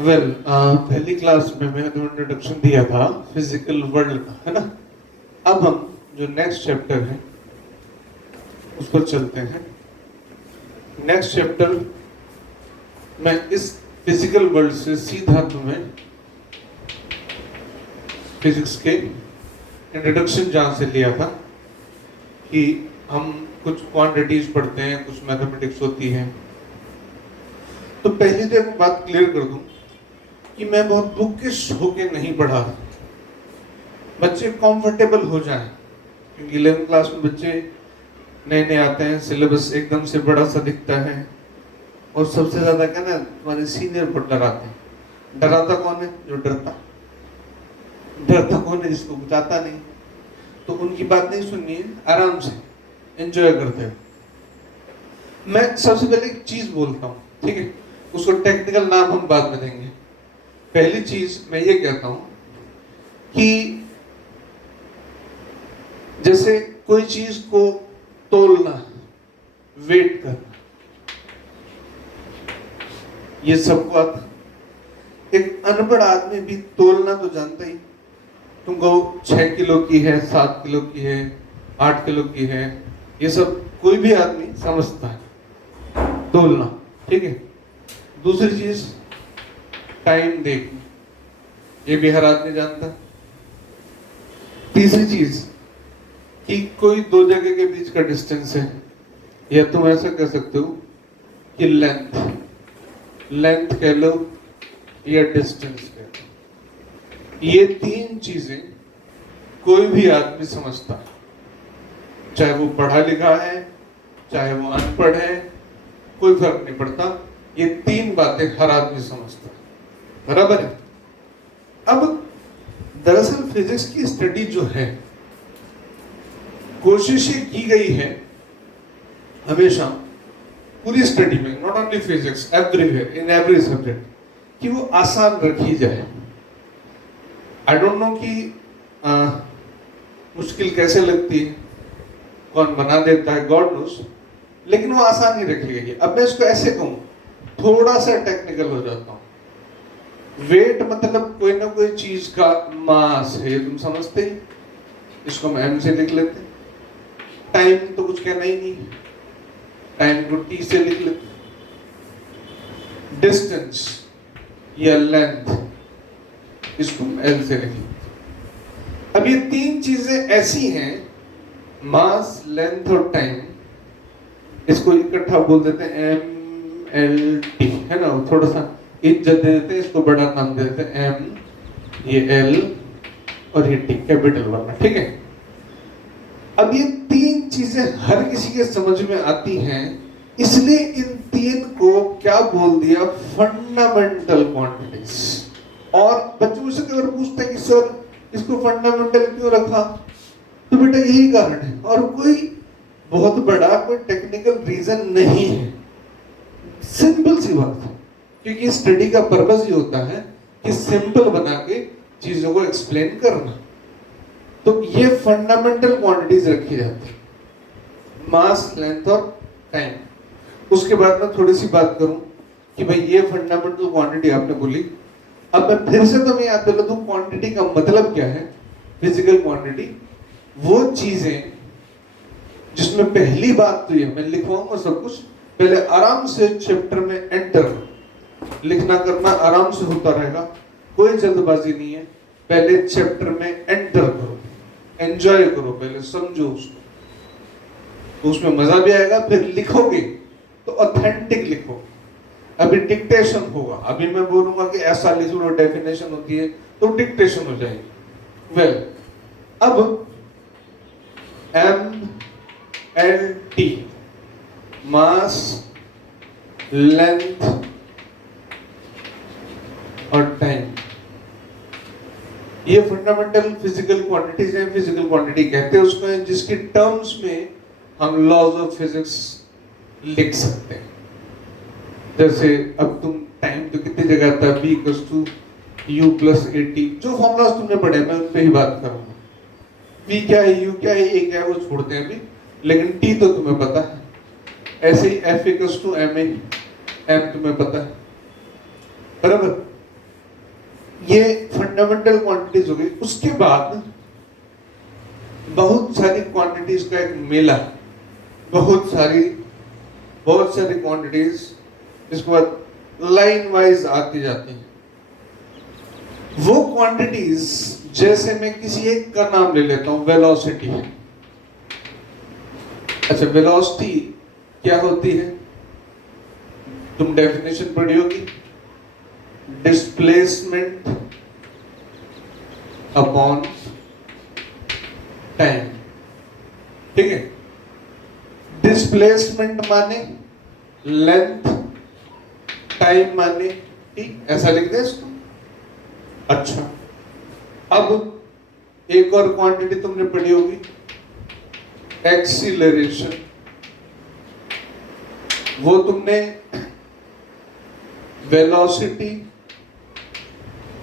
पहली क्लास में मैंने तो इंट्रोडक्शन दिया था फिजिकल वर्ल्ड का, है ना। अब हम जो नेक्स्ट चैप्टर है उस पर चलते हैं। नेक्स्ट चैप्टर में इस फिजिकल वर्ल्ड से सीधा तुम्हें फिजिक्स के इंट्रोडक्शन जहाँ से लिया था कि हम कुछ क्वांटिटीज पढ़ते हैं, कुछ मैथमेटिक्स होती है। तो पहले तो एक बात क्लियर कर दूं कि मैं बहुत बुकिश होके नहीं पढ़ा, बच्चे कंफर्टेबल हो जाएं, क्योंकि 11th क्लास में बच्चे नए नए आते हैं, सिलेबस एकदम से बड़ा सा दिखता है और सबसे ज्यादा क्या ना तुम्हारे सीनियर पर डराते हैं। डराता कौन है? जो डरता कौन है? जिसको कुछ आता नहीं। तो उनकी बात नहीं सुननी है, आराम से एंजॉय करते हैं। मैं सबसे पहले एक चीज बोलता हूँ, ठीक है, उसको टेक्निकल नाम हम बाद में देंगे। पहली चीज मैं ये कहता हूं कि जैसे कोई चीज को तोलना, वेट करना, ये सबको आता। एक अनपढ़ आदमी भी तोलना तो जानता ही। तुम कहो 6 किलो की है, 7 किलो की है, 8 किलो की है, ये सब कोई भी आदमी समझता है, तोलना, ठीक है। दूसरी चीज टाइम देखना, ये भी हर आदमी जानता। तीसरी चीज कि कोई दो जगह के बीच का डिस्टेंस है, या तुम ऐसा कह सकते हो कि लेंथ कह लो या डिस्टेंस कह लो। ये तीन चीजें कोई भी आदमी समझता है, चाहे वो पढ़ा लिखा है चाहे वो अनपढ़ है, कोई फर्क नहीं पड़ता। ये तीन बातें हर आदमी समझता है, बराबर है। अब दरअसल फिजिक्स की स्टडी जो है, कोशिशें की गई है हमेशा पूरी स्टडी में, not only physics, everywhere in every subject, कि वो आसान रखी जाए। आई डोंट नो कि मुश्किल कैसे लगती है, कौन बना देता है, गॉड नोस, लेकिन वो आसान ही रखी गई है। अब मैं इसको ऐसे कहूं, थोड़ा सा टेक्निकल हो जाता हूं। वेट मतलब कोई ना कोई चीज का मास है, ये तुम समझते हैं, इसको हम एम से लिख लेते हैं। टाइम तो कुछ कहना ही नहीं, टाइम को टी से लिख लेते। डिस्टेंस या लेंथ, इसको हम एल से लिख लेते। अब ये तीन चीजें ऐसी हैं, मास, लेंथ और टाइम, इसको इकट्ठा बोल देते हैं एम एल टी, है ना। थोड़ा सा इज्जत दे देते हैं, इसको बड़ा नाम दे देते हैं एम, ये एल और ये टी, कैपिटल वाला, ठीक है। अब ये तीन चीजें हर किसी के समझ में आती हैं, इसलिए इन तीन को क्या बोल दिया? Fundamental quantities. और बच्चे मुझसे अगर पूछते हैं कि सर इसको फंडामेंटल क्यों रखा, तो बेटा यही कारण है, और कोई बहुत बड़ा कोई टेक्निकल रीजन नहीं है, सिंपल सी बात है। क्योंकि स्टडी का पर्पस ये होता है कि सिंपल बना के चीजों को एक्सप्लेन करना। तो ये फंडामेंटल क्वांटिटीज रखी जाती है, मास, लेंथ और टाइम। उसके बाद मैं थोड़ी सी बात करूं कि भाई ये फंडामेंटल क्वांटिटी आपने बोली। अब मैं फिर से तुम्हें याद दिला दूं क्वांटिटी का मतलब क्या है। फिजिकल क्वांटिटी वो चीजें जिसमें पहली बात तो ये, मैं लिखवाऊंगा सब कुछ, पहले आराम से चैप्टर में एंटर लिखना करना आराम से होता रहेगा, कोई जल्दबाजी नहीं है। पहले चैप्टर में एंटर करो, एंजॉय करो, पहले समझो उसको, तो उसमें मजा भी आएगा। फिर लिखोगे तो ऑथेंटिक लिखो। अभी डिक्टेशन होगा, अभी मैं बोलूंगा कि ऐसा लिख लो, डेफिनेशन होती है, तो डिक्टेशन हो जाएगी। वेल, अब एम एल टी, मास, लेंथ और टाइम, ये फंडामेंटल फिजिकल क्वांटिटीज हैं। फिजिकल क्वांटिटी कहते हैं उसमें जिसकी टर्म्स में हम लॉज ऑफ फिजिक्स लिख सकते हैं। जैसे अब तुम टाइम तो कितनी जगह आता है, v = u + at, जो फॉर्मूलाज तुमने पढ़े मैं उन पे ही बात करूंगा। v क्या है, u क्या है, a क्या है, वो छोड़ते हैं अभी, लेकिन t तो तुम्हें पता है। ऐसे ही f = ma, m तुम्हें पता है, बराबर। ये फंडामेंटल क्वांटिटीज हो गई। उसके बाद बहुत सारी क्वांटिटीज का एक मेला, बहुत सारी क्वांटिटीज इसके बाद लाइन वाइज आती जाती हैं। वो क्वांटिटीज, जैसे मैं किसी एक का नाम ले लेता हूं, वेलोसिटी। अच्छा, वेलोसिटी क्या होती है? तुम डेफिनेशन पढ़ी होगी, डिस्प्लेसमेंट अपॉन टाइम। ठीक है, डिस्प्लेसमेंट माने लेंथ, टाइम माने टी, ऐसा लिख दे इसको। अच्छा, अब एक और क्वांटिटी तुमने पढ़ी होगी, एक्सीलरेशन। वो तुमने वेलोसिटी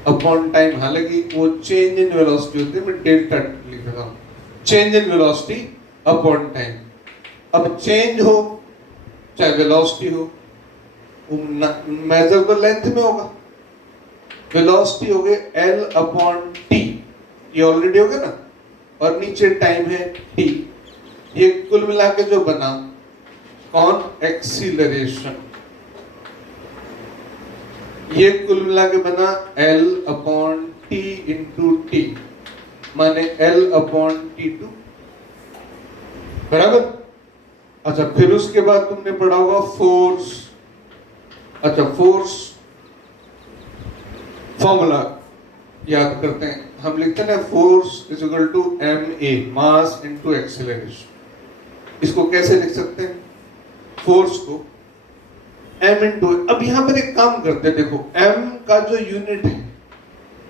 अपॉन टाइम, हालांकि वो चेंज इन वेलोसिटी होती है, मैं डेल्टा लिख रहा हूं, change in velocity upon time. अब चेंज हो चाहे वेलोसिटी हो, मेजर तो लेंथ में होगा। वेलोसिटी हो गए L अपॉन टी, ये ऑलरेडी हो गया ना, और नीचे टाइम है t। ये कुल मिला के जो बना कौन? एक्सीलरेशन। ये कुल मिला के बना L upon T into T, माने L अपॉन T2, बराबर। अच्छा, फिर उसके बाद तुमने पढ़ा होगा फोर्स। अच्छा, फोर्स फॉर्मूला याद करते हैं, हम लिखते हैं ना, force is equal to ma, mass into acceleration. इसको कैसे लिख सकते हैं? फोर्स को m इंटू, अब यहां पर एक काम करते हैं, देखो m का जो यूनिट है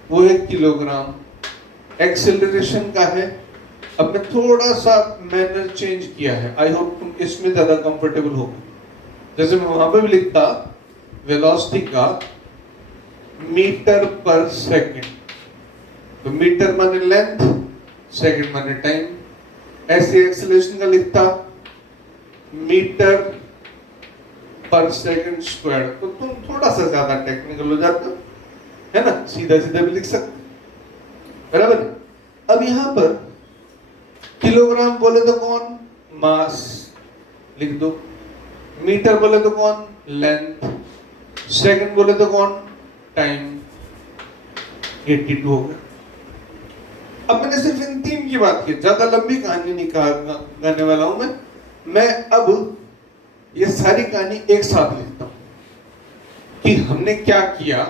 वो है किलोग्राम, एक्सीलरेशन का है, अपने थोड़ा सा मैनर चेंज किया है। आई होप तुम इसमें ज्यादा कंफर्टेबल हो। जैसे मैं वहां पे भी लिखता वेलोसिटी का मीटर पर सेकंड, तो मीटर माने लेंथ, सेकंड माने टाइम। ऐसे एक्सीलरेशन का लिखता मीटर पर सेकंड स्क्वायर, तो तुम थोड़ा सा ज्यादा टेक्निकल हो जाते हो, है ना, सीधा सीधा भी लिख सकते, बराबर। अब यहां पर किलोग्राम बोले तो कौन? मास, लिख दो। मीटर बोले तो कौन? लेंथ। सेकंड बोले तो कौन? टाइम। 82 हो गया। अब मैंने सिर्फ इन तीन की बात की, ज्यादा लंबी कहानी नहीं कहने वाला हूं मैं अब ये सारी कहानी एक साथ लिखता हूं कि हमने क्या किया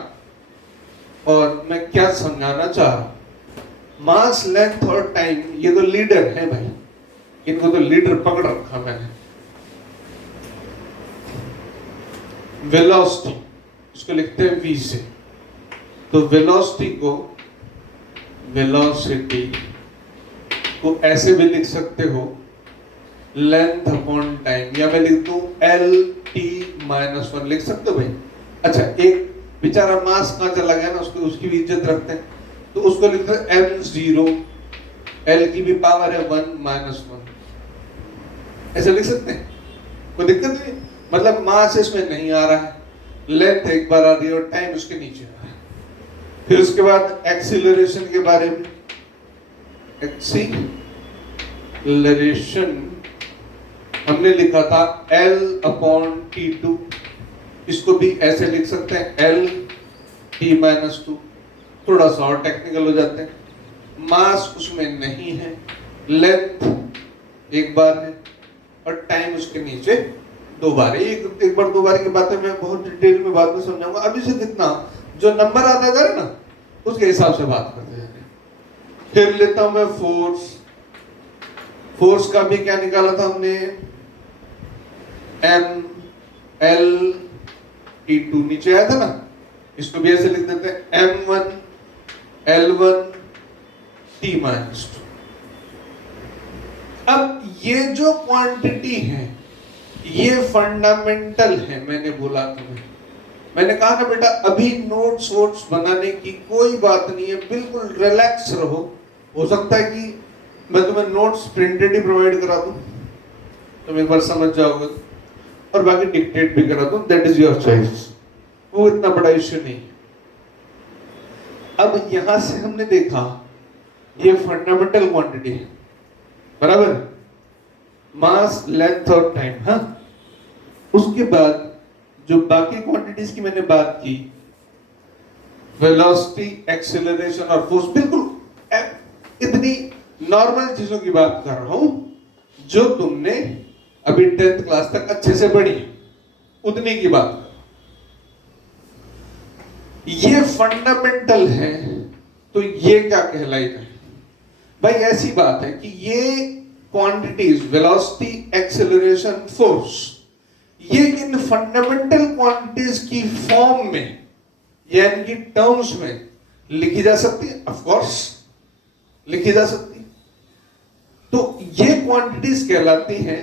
और मैं क्या समझाना चाह रहा हूं। मास, लेंथ और टाइम, ये तो लीडर है भाई, इनको तो लीडर पकड़ रखा मैंने। वेलोसिटी, इसको लिखते हैं v से, तो वेलोसिटी को ऐसे भी लिख सकते हो, लेंथ अपॉन टाइम, या मैं लिख दूं LT-1 लिख सकते हो भाई। अच्छा, एक बेचारा मास कहां चला गया ना, उसकी भी इज्जत रखते हैं, तो उसको लिखते हैं m0, L की भी पावर है 1-1, ऐसे लिख सकते हैं, कोई दिक्कत नहीं। मतलब मास इसमें नहीं आ रहा है, लेंथ एक बार आ रही है और टाइम उसके नीचे आ रहा है। फिर उसके बाद एक्सीलरेशन के बारे में, एक्सीलरेशन हमने लिखा था L अपॉन T2, इसको भी ऐसे लिख सकते हैं LT-2, थोड़ा सा और टेक्निकल हो जाते हैं। मास उसमें नहीं है, लेंथ एक बार है और टाइम उसके नीचे दो बार है। एक बार दो बार की बातें मैं बहुत डिटेल में बाद में समझाऊंगा, अभी से कितना जो नंबर आता है ना उसके हिसाब से बात करते हैं। फिर लेता हूं मैं फोर्स का भी क्या निकाला था हमने, ML-T2 नीचे आया था ना, इसको भी ऐसे लिख देते हैं M1L1T-2। अब ये जो क्वांटिटी है ये फंडामेंटल है, मैंने बोला तुम्हें, मैंने कहा ना बेटा अभी नोट्स वोट्स बनाने की कोई बात नहीं है, बिल्कुल रिलैक्स रहो। हो सकता है कि मैं तुम्हें नोट्स प्रिंटेड ही प्रोवाइड करा दूं, तुम एक बार समझ जाओगे, और बाकी डिक्टेट भी करा दूं, दैट इज योर चॉइस, वो इतना बड़ा इश्यू नहीं है। अब यहां से हमने देखा ये फंडामेंटल क्वांटिटी है, बराबर, मास, लेंथ और टाइम। हाँ, उसके बाद जो बाकी क्वांटिटीज की मैंने बात की, वेलोसिटी, एक्सेलरेशन और फोर्स, बिल्कुल इतनी नॉर्मल चीजों की बात कर रहा हूं जो तुमने अभी 10th क्लास तक अच्छे से पढ़ी, उतनी की बात कर। ये फंडामेंटल है, तो ये क्या कहलाएगा भाई? ऐसी बात है कि ये क्वांटिटीज, वेलोसिटी, एक्सेलरेशन, फोर्स, ये इन फंडामेंटल क्वांटिटीज की फॉर्म में यानी कि टर्म्स में लिखी जा सकती है। ऑफ कोर्स लिखी जा सकती है। तो ये क्वांटिटीज कहलाती हैं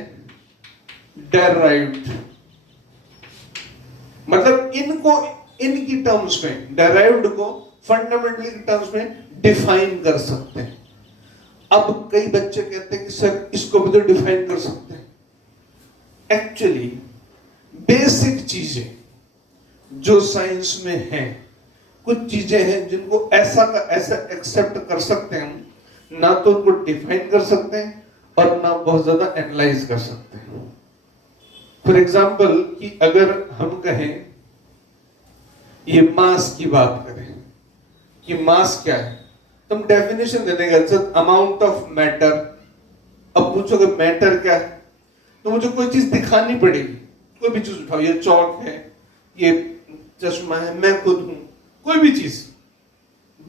डेराइव्ड, मतलब इनको इनकी टर्म्स में, डेराइव्ड को फंडामेंटल की टर्म्स में डिफाइन कर सकते हैं। अब कई बच्चे कहते हैं कि सर इसको भी तो डिफाइन कर सकते हैं। एक्चुअली बेसिक चीजें जो साइंस में हैं, कुछ चीजें हैं जिनको ऐसा का ऐसा एक्सेप्ट कर सकते हैं, ना तो उनको डिफाइन कर सकते हैं और ना बहुत ज्यादा एनालाइज कर सकते हैं। फॉर एग्जाम्पल कि अगर हम कहें, ये मास की बात करें कि मास क्या है, तुम डेफिनेशन दे देंगे अमाउंट ऑफ मैटर। अब पूछोगे मैटर क्या है, तो मुझे कोई चीज दिखानी पड़ेगी। कोई भी चीज उठाओ, ये चौक है, ये चश्मा है, मैं खुद हूं, कोई भी चीज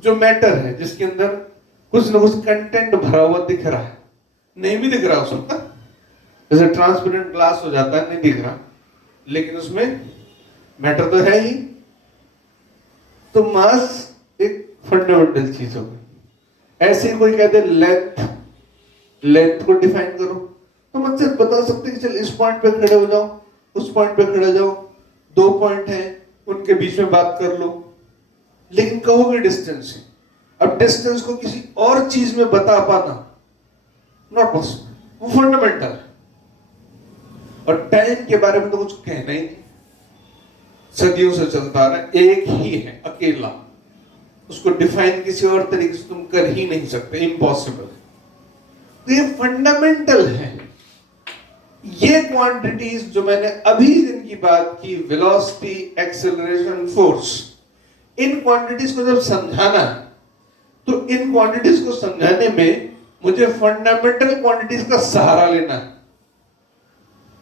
जो मैटर है, जिसके अंदर कुछ ना कुछ कंटेंट भरा हुआ दिख रहा है, नहीं भी दिख रहा हो सकता, जैसे ट्रांसपेरेंट ग्लास हो जाता है, नहीं दिख रहा, लेकिन उसमें मैटर तो है ही। तो मास एक फंडामेंटल चीज हो गई। ऐसे ही कोई कहते लेंथ, लेंथ को डिफाइन करो, तो मुझसे बता सकते कि चल इस पॉइंट पे खड़े हो जाओ, उस पॉइंट पे खड़े हो जाओ, 2 पॉइंट हैं, उनके बीच में बात कर लो, लेकिन कहोगे डिस्टेंस है। अब डिस्टेंस को किसी और चीज में बता पाना नॉट पॉसिबल, वो फंडामेंटल है। और टाइम के बारे में तो कुछ कहना ही नहीं, सदियों से चलता आ रहा है, एक ही है अकेला, उसको डिफाइन किसी और तरीके से तुम कर ही नहीं सकते, इम्पॉसिबल। तो ये फंडामेंटल है। ये क्वांटिटीज जो मैंने अभी जिनकी बात की, वेलोसिटी, एक्सेलरेशन, फोर्स, इन क्वांटिटीज को जब समझाना, तो इन क्वांटिटीज को समझाने में मुझे फंडामेंटल क्वांटिटीज का सहारा लेना है,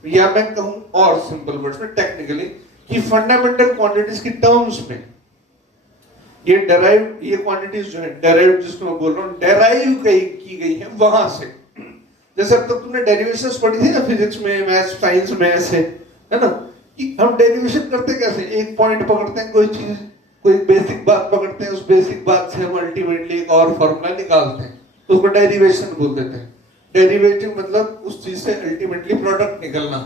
या मैं कहूं और सिंपल वर्ड्स में, टेक्निकली, कि फंडामेंटल क्वांटिटीज की टर्म्स में ये डेराइव, ये क्वांटिटीज जो है डेराइव, जिसको मैं बोल रहा हूं, डेराइव की गई है वहां से। जैसे अब तक तुमने डेरिवेशंस पढ़ी थी ना फिजिक्स में, मैथ्स, साइंस में, ऐसे है ना, कि हम डेरिवेशन करते कैसे, एक पॉइंट पकड़ते हैं, कोई चीज, कोई बेसिक बात पकड़ते हैं, उस बेसिक बात से हम अल्टीमेटली एक और फॉर्मूला निकालते हैं, तो उसको डेरिवेशन बोल देते हैं। डेरिवेटिव मतलब उस चीज से अल्टीमेटली प्रोडक्ट निकलना।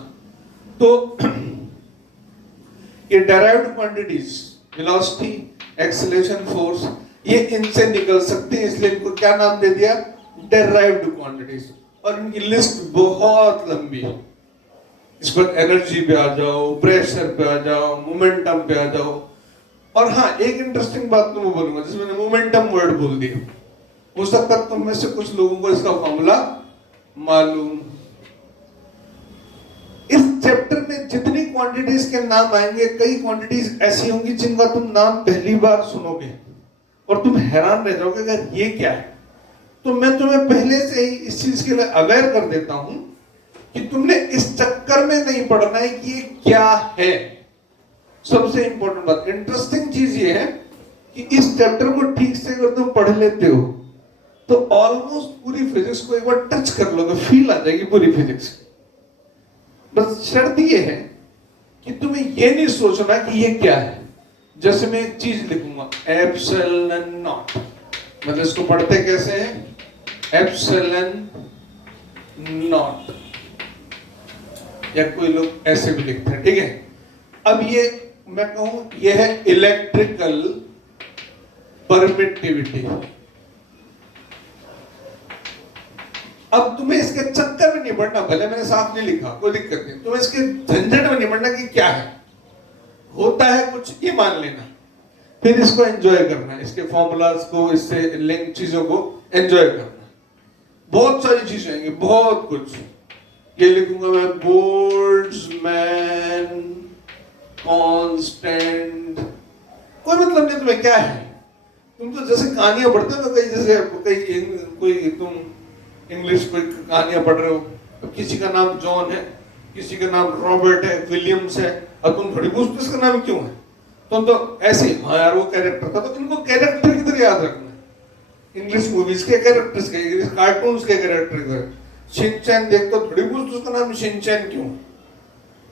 तो ये derived quantities, velocity, acceleration, force, ये इनसे निकल सकते हैं, इसलिए इनको क्या नाम दे दिया, डेराइव्ड क्वांटिटीज। और इनकी लिस्ट बहुत लंबी है, इस पर एनर्जी पे आ जाओ, प्रेशर पे आ जाओ, मोमेंटम पे आ जाओ। और हाँ, एक इंटरेस्टिंग बात तो मैं बोलूंगा, जिसमें मैंने मोमेंटम वर्ड बोल दिया, हो सकता है तुम में से कुछ लोगों को इसका फॉर्मूला मालूम। इस चैप्टर में जितनी क्वांटिटीज के नाम आएंगे, कई क्वांटिटीज ऐसी होंगी जिनका तुम नाम पहली बार सुनोगे और तुम हैरान रह जाओगे अगर ये क्या है। तो मैं तुम्हें पहले से ही इस चीज के लिए अवेयर कर देता हूं कि तुमने इस चक्कर में नहीं पढ़ना है कि ये क्या है। सबसे इंपॉर्टेंट बात, इंटरेस्टिंग चीज ये है कि इस चैप्टर को ठीक से अगर तुम पढ़ लेते हो तो ऑलमोस्ट पूरी फिजिक्स को एक बार टच कर लोगे, फील आ जाएगी पूरी फिजिक्स। बस शर्त ये है कि तुम्हें ये नहीं सोचना कि ये क्या है। जैसे मैं एक चीज लिखूंगा, एप्सिलॉन नॉट, मतलब इसको पढ़ते कैसे हैं, एप्सिलॉन नॉट, या कोई लोग ऐसे भी लिखते हैं, ठीक है। अब ये मैं कहूं, ये है इलेक्ट्रिकल परमिटिविटी। अब तुम्हें इसके चक्कर में नहीं पड़ना, भले मैंने साफ नहीं लिखा, कोई दिक्कत नहीं, तुम्हें इसके झंझट में नहीं पड़ना कि क्या है, होता है कुछ, ये मान लेना। फिर इसको एंजॉय करना है, इसके फॉर्मूलाज को, इससे लिंक चीजों को एंजॉय करना है। बहुत सारी चीजें आएंगी, बहुत कुछ। ये लिखूंगा मैं, बोल्ट्जमैन कांस्टेंट, कोई मतलब नहीं तुम्हें क्या है। तुम तो जैसे कहानियां पढ़ते हो ना, कहीं जैसे कोई तुम इंग्लिश कोई कहानियां पढ़ रहे हो, अब किसी का नाम जॉन है, किसी का नाम रॉबर्ट है, विलियम्स है, अब तुम थोड़ी पूछते इसका नाम क्यों है, तुम तो ऐसे हाँ यार वो कैरेक्टर था, तो इनको कैरेक्टर की तरह याद रखना है। इंग्लिश मूवीज के कैरेक्टर्स के, इंग्लिश कार्टून्स के कैरेक्टर की तरह। शिनचैन देख तो थोड़ी पूछते उसका नाम शिनचैन क्यों,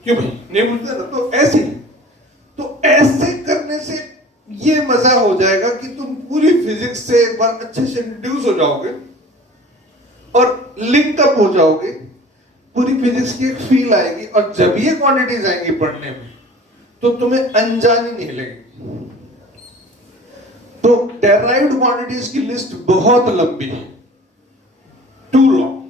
क्यों भाई नहीं पूछते ना। तो ऐसे, तो ऐसे करने से ये मजा हो जाएगा कि तुम पूरी फिजिक्स से एक बार अच्छे से इंट्रोड्यूस हो जाओगे और लिंक अप हो जाओगे, पूरी फिजिक्स की एक फील आएगी। और जब ये क्वांटिटीज आएंगी पढ़ने में तो तुम्हें अनजानी नहीं लगेगी। तो डेराइव्ड क्वांटिटीज की लिस्ट बहुत लंबी है, टू लॉन्ग,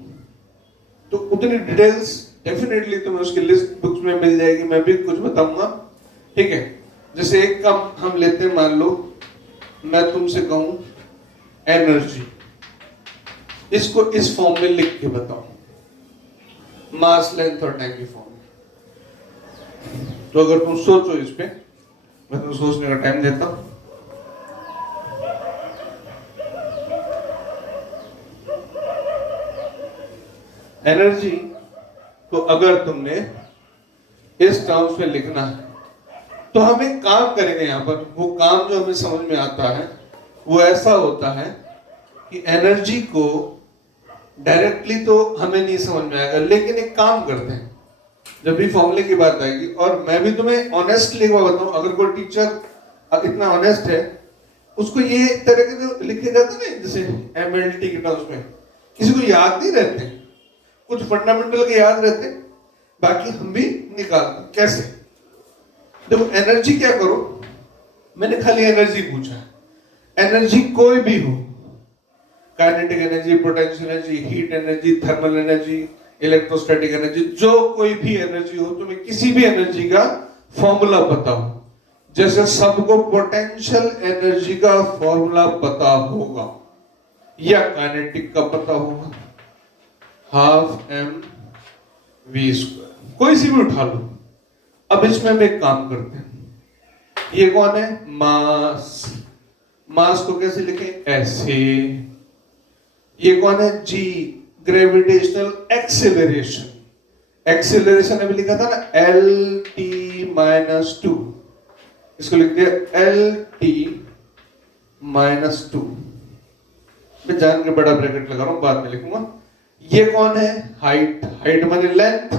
तो उतनी डिटेल्स डेफिनेटली तुम्हें उसकी लिस्ट बुक्स में मिल जाएगी, मैं भी कुछ बताऊंगा, ठीक है। जैसे एक काम हम लेते हैं, मान लो मैं तुमसे कहूं एनर्जी, इसको इस फॉर्म में लिख के बताओ, मास लेंथ और टाइम की फॉर्म में। तो अगर तुम सोचो इस पे, मैं तुम्हें सोचने का टाइम देता हूं। एनर्जी को अगर तुमने इस टर्म्स में लिखना है तो हम एक काम करेंगे यहां पर। वो काम जो हमें समझ में आता है वो ऐसा होता है कि एनर्जी को डायरेक्टली तो हमें नहीं समझ में आएगा, लेकिन एक काम करते हैं, जब भी फॉर्मूले की बात आएगी, और मैं भी तुम्हें ऑनेस्टली बताऊं, अगर कोई टीचर इतना ऑनेस्ट है, उसको ये तरह के जो लिखे जाते हैं ना, जैसे एमएलटी के टर्म्स में, किसी को याद नहीं रहते, कुछ फंडामेंटल के याद रहते, बाकी हम भी निकालते। कैसे? देखो एनर्जी क्या करो, मैंने खाली एनर्जी पूछा, एनर्जी कोई भी हो, kinetic energy, potential energy, heat energy, thermal energy, electrostatic energy, जो कोई भी एनर्जी हो, तुम्हें किसी भी एनर्जी का फॉर्मूला पता हो, जैसे सबको पोटेंशियल एनर्जी का फॉर्मूला पता होगा या काइनेटिक का पता होगा, हाफ एम वी स्क्वायर, कोई सी भी उठा लो। अब इसमें हम एक काम करते हैं, ये कौन है? मास। मास को कैसे लिखें? ऐसे। ये कौन है? जी, ग्रेविटेशनल एक्सेलरेशन। एक्सेलरेशन अभी लिखा था ना, एल टी माइनस टू, इसको लिख दिया एल टी माइनस टू। मैं जान के बड़ा ब्रैकेट लगा रहा हूं, बाद में लिखूंगा। ये कौन है? हाइट। हाइट माने लेंथ,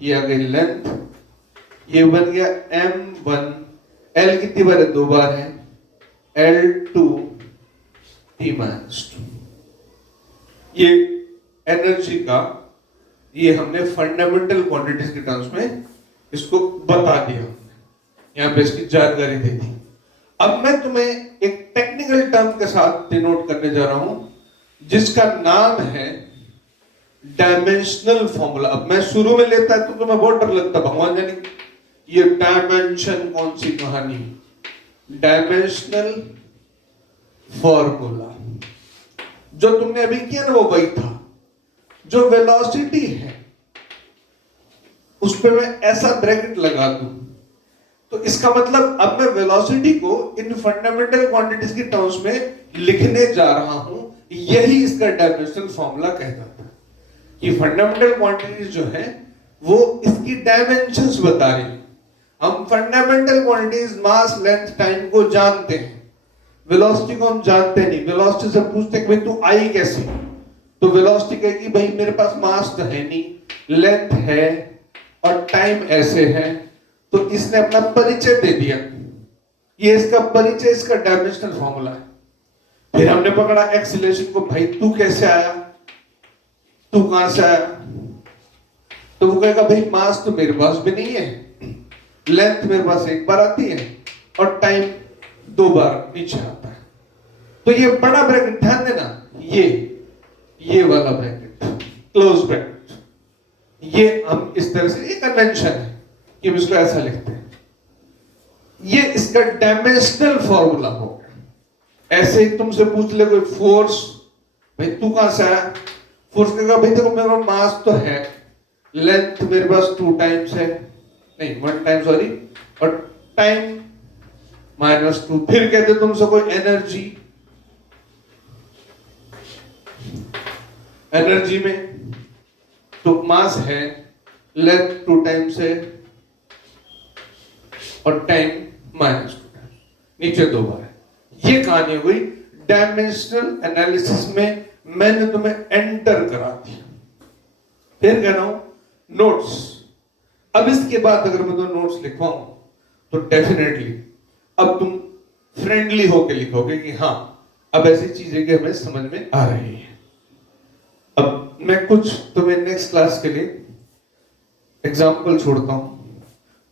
ये आ गई लेंथ, ये बन गया m1। l कितनी बार है? 2 बार है, l2 t माइनस 2। ये एनर्जी का, ये हमने फंडामेंटल क्वांटिटीज के टर्म्स में इसको बता दिया, यहां पे इसकी जानकारी दे दी। अब मैं तुम्हें एक टेक्निकल टर्म के साथ डिनोट करने जा रहा हूं जिसका नाम है डायमेंशनल फॉर्मूला। अब मैं शुरू में लेता है तो तुम्हें बहुत डर लगता, भगवान जाने ये डायमेंशन कौन सी कहानी। डायमेंशनल फॉर्मूला जो तुमने अभी किया ना, वो वही था। जो वेलोसिटी है उस पर मैं ऐसा ब्रैकेट लगा दूं तो इसका मतलब अब मैं वेलोसिटी को इन फंडामेंटल क्वांटिटीज की टर्म्स में लिखने जा रहा हूं। यही इसका डायमेंशनल फॉर्मूला कहता था कि फंडामेंटल क्वांटिटीज जो है वो इसकी डायमेंशंस बता रही है। हम फंडामेंटल क्वांटिटीज मास लेंथ टाइम को जानते हैं, वेलोसिटी को हम जानते नहीं। वेलोसिटी से पूछते हैं कि भाई तू आई कैसे, तो वेलोसिटी कहेगी भाई मेरे पास मास तो है नहीं, लेंथ है और टाइम ऐसे है। तो इसने अपना परिचय दे दिया, ये इसका परिचय, इसका डायमेंशनल फॉर्मूला है। फिर हमने पकड़ा एक्सीलरेशन को, भाई तू कैसे आया, तू कहां से आया, तो वो कहेगा भाई मास तो मेरे पास भी नहीं है, लेंथ मेरे पास एक बार आती है और टाइम 2 बार नीचे आता है। तो ये बड़ा ब्रैकेट ध्यान देना, ये वाला ब्रैकेट, क्लोज ब्रैकेट, ये हम इस तरह से, ये कन्वेंशन है कि हम इसको ऐसा लिखते हैं। ये इसका डायमेंशनल फॉर्मूला हो गया। ऐसे ही तुमसे पूछ ले कोई फोर्स, भाई तू कहां से आया, फोर्स कहेगा भाई देखो मेरे पास मास तो है, लेंथ मेरे पास 2 टाइम्स है, नहीं 1 टाइम सॉरी, और टाइम -2। फिर कहते तुमसे कोई एनर्जी, एनर्जी में तो मास है, लेंथ 2 टाइम्स है और टाइम -2 टाइम्स, नीचे 2 बार है। ये कहानी हो गई डायमेंशनल एनालिसिस में, मैंने तुम्हें एंटर करा दिया। फिर कह रहा हूं नोट्स। अब इसके बाद अगर मैं तो नोट्स लिखवाऊं तो डेफिनेटली अब तुम फ्रेंडली होके लिखोगे कि हाँ अब ऐसी चीजें कि हमें समझ में आ रही है। अब मैं कुछ तुम्हें नेक्स्ट क्लास के लिए एग्जाम्पल छोड़ता हूं,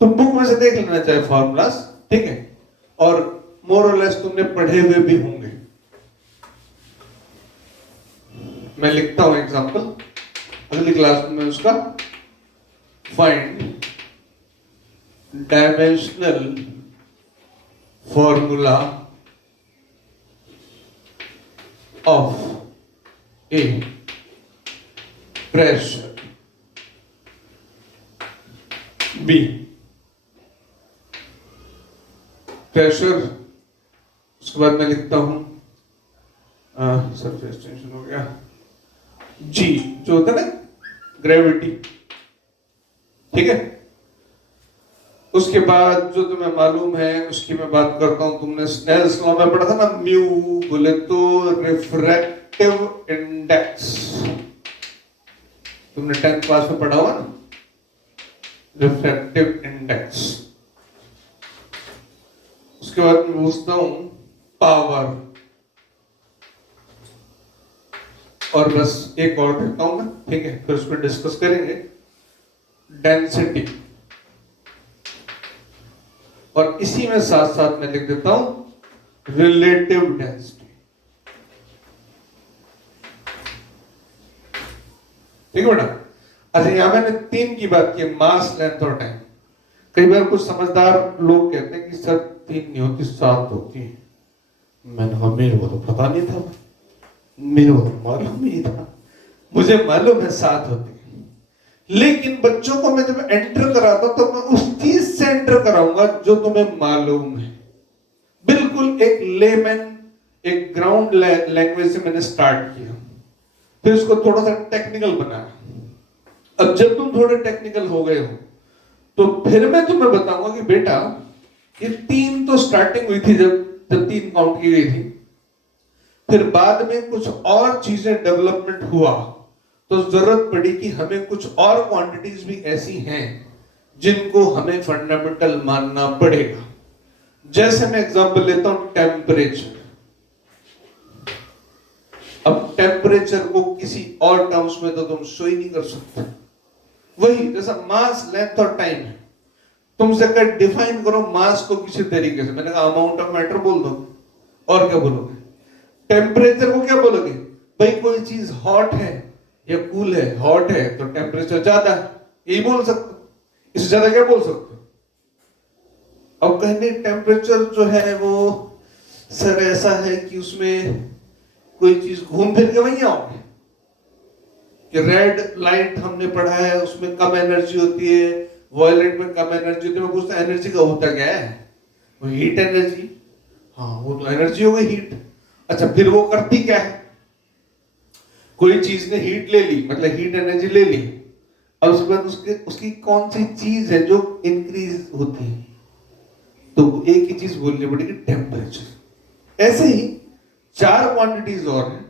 तुम बुक में से देख लेना चाहे फॉर्मूलास, ठीक है, और मोर और लेस तुमने पढ़े हुए भी होंगे। मैं लिखता हूं एग्जाम्पल, अगली क्लास में उसका find dimensional formula of a pressure B. Pressure, उसके बाद मैं लिखता हूं सरफेस टेंशन हो गया, जी जो होता है ना ग्रेविटी, ठीक है। उसके बाद जो तुम्हें मालूम है उसकी मैं बात करता हूं, तुमने स्नेल्स लॉ में पढ़ा था ना, म्यू बोले तो रिफ्रैक्टिव इंडेक्स, तुमने 10th क्लास में पढ़ा हुआ ना, रिफ्रैक्टिव इंडेक्स। उसके बाद मैं पूछता हूं पावर, और बस एक और देता हूं मैं, ठीक है, फिर उसमें डिस्कस करेंगे डेंसिटी, और इसी में साथ साथ मैं लिख देता हूं रिलेटिव डेंसिटी, ठीक है बेटा। अच्छा यहां मैंने 3 की बात की, मास, लेंथ और टाइम। कई बार कुछ समझदार लोग कहते हैं कि सर 3 नहीं होती 7 होती है। मैंने कहा मेरे को तो पता नहीं था, मेरे को तो मालूम ही था, मुझे मालूम है 7 होती है, लेकिन बच्चों को मैं जब एंटर कराता तो मैं उस चीज से एंटर कराऊंगा जो तुम्हें मालूम है। बिल्कुल एक लेमैन, एक ग्राउंड लैंग्वेज से मैंने स्टार्ट किया, फिर उसको थोड़ा सा टेक्निकल बनाया। अब जब तुम थोड़े टेक्निकल हो गए हो तो फिर मैं तुम्हें बताऊंगा कि बेटा ये 3 तो स्टार्टिंग हुई थी जब 3 काउंट की गई थी, फिर बाद में कुछ और चीजें डेवलपमेंट हुआ तो जरूरत पड़ी कि हमें कुछ और क्वांटिटीज भी ऐसी हैं जिनको हमें फंडामेंटल मानना पड़ेगा। जैसे मैं एग्जांपल लेता हूं टेम्परेचर। अब टेम्परेचर को किसी और टर्म्स में तो तुम शो ही नहीं कर सकते, वही जैसा मास, लेंथ और टाइम है, तुमसे अगर डिफाइन करो मास को किसी तरीके से, मैंने कहा अमाउंट ऑफ मैटर बोल दो, और क्या बोलोगे? टेम्परेचर को क्या बोलोगे? भाई कोई चीज हॉट है या कूल है, हॉट है तो टेम्परेचर ज्यादा है, यही बोल सकते हो, इससे ज्यादा क्या बोल सकते हो? अब कहने टेम्परेचर जो है वो सर ऐसा है कि उसमें कोई चीज घूम फिर के वहीं आओगे कि रेड लाइट हमने पढ़ा है उसमें कम एनर्जी होती है, वॉयलेट में कम एनर्जी होती है। मैं पूछता एनर्जी का होता क्या है? वो हीट एनर्जी, हाँ वो तो एनर्जी हो गई हीट। अच्छा फिर वो करती क्या है? कोई चीज ने हीट ले ली, मतलब हीट एनर्जी ले ली, अब उसके बाद उसकी कौन सी चीज है जो इंक्रीज होती है? तो एक ही चीज बोलनी पड़ेगी, टेम्परेचर। ऐसे ही 4 क्वांटिटीज और हैं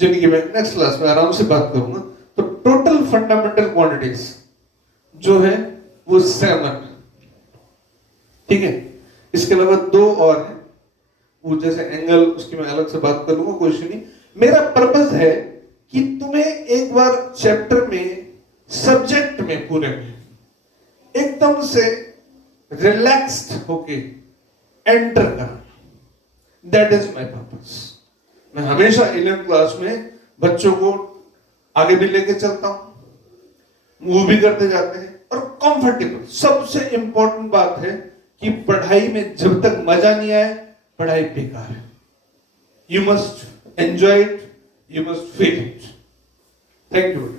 जिनकी मैं नेक्स्ट क्लास में आराम से बात करूंगा। तो टोटल फंडामेंटल क्वांटिटीज जो है वो 7, ठीक है। इसके अलावा 2 और हैं, वो जैसे एंगल उसकी मैं अलग से बात कर लूंगा, कोई इश्यू नहीं। मेरा पर्पस है कि तुम्हें एक बार चैप्टर में, सब्जेक्ट में पूरे में एकदम से रिलैक्स्ड होके एंटर करना, दैट इज माय पर्पस। मैं हमेशा 11th क्लास में बच्चों को आगे भी लेके चलता हूं, मूव भी करते जाते हैं, और कंफर्टेबल। सबसे इंपॉर्टेंट बात है कि पढ़ाई में जब तक मजा नहीं आए पढ़ाई बेकार है. You must enjoy it, you must feel it. Thank you.